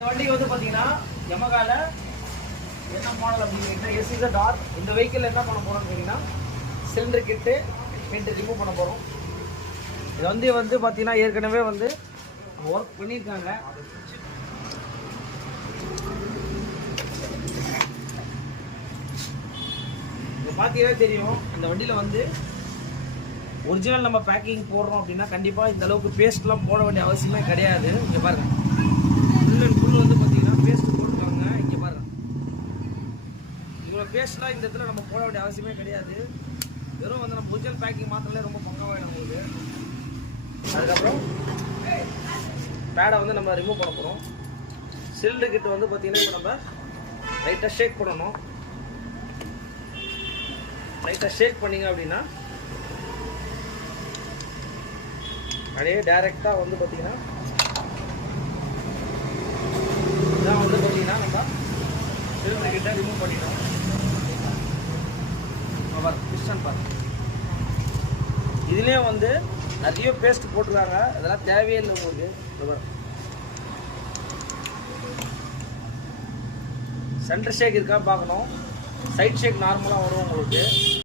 இந்த வண்டி வந்து பார்த்தீங்கன்னா யமகால என்ன மாடல் அப்படின்னு எஸ்இசட் டார். இந்த வெஹிக்கிள் என்ன பண்ண போகிறோம்னு கேட்டிங்கன்னா சிலிண்டர் கிட்டு ஹெட் ரிமூவ் பண்ண போகிறோம். இது வந்து பார்த்தீங்கன்னா ஏற்கனவே வந்து ஒர்க் பண்ணியிருக்காங்க. இது பார்த்தீங்கன்னா தெரியும், இந்த வண்டியில் வந்து ஒரிஜினல் நம்ம பேக்கிங் போடுறோம் அப்படின்னா கண்டிப்பாக இந்த அளவுக்கு பேஸ்ட்லாம் போட வேண்டிய அவசியமே கிடையாது. இங்கே பாருங்கள், ஃபுல் அண்ட் ஃபுல் வந்து பார்த்தீங்கன்னா பேஸ்ட் போட்டுருக்காங்க. இங்கே பாருங்கள், இவ்வளோ பேஸ்ட்லாம் இந்த இடத்துல நம்ம போட வேண்டிய அவசியமே கிடையாது. வெறும் வந்து நம்ம ஒரிஜினல் பேக்கிங் மாத்திரலே ரொம்ப பங்கமாயிடும் உங்களுக்கு. அதுக்கப்புறம் பேடை வந்து நம்ம ரிமூவ் பண்ண போகிறோம். சிலிண்டர் கிட்ட வந்து பார்த்தீங்கன்னா இப்போ நம்ம லைட்டாக ஷேக் பண்ணணும். லைட்டாக ஷேக் பண்ணிங்க அப்படின்னா அப்படியே டைரெக்டாக வந்து பார்த்தீங்கன்னா இதான் வந்து பார்த்தீங்கன்னா நம்ம சிலிண்டர் கிட்ட ரிமூவ் பண்ணிடணும். பிஸ்டன் பாருங்க, இதுலேயே வந்து நிறைய பேஸ்ட் போட்டுருக்காங்க. அதெல்லாம் தேவையே இல்லை உங்களுக்கு. சென்டர் ஷேக் இருக்கா பார்க்கணும். சைட் ஷேக் நார்மலாக வரும் உங்களுக்கு.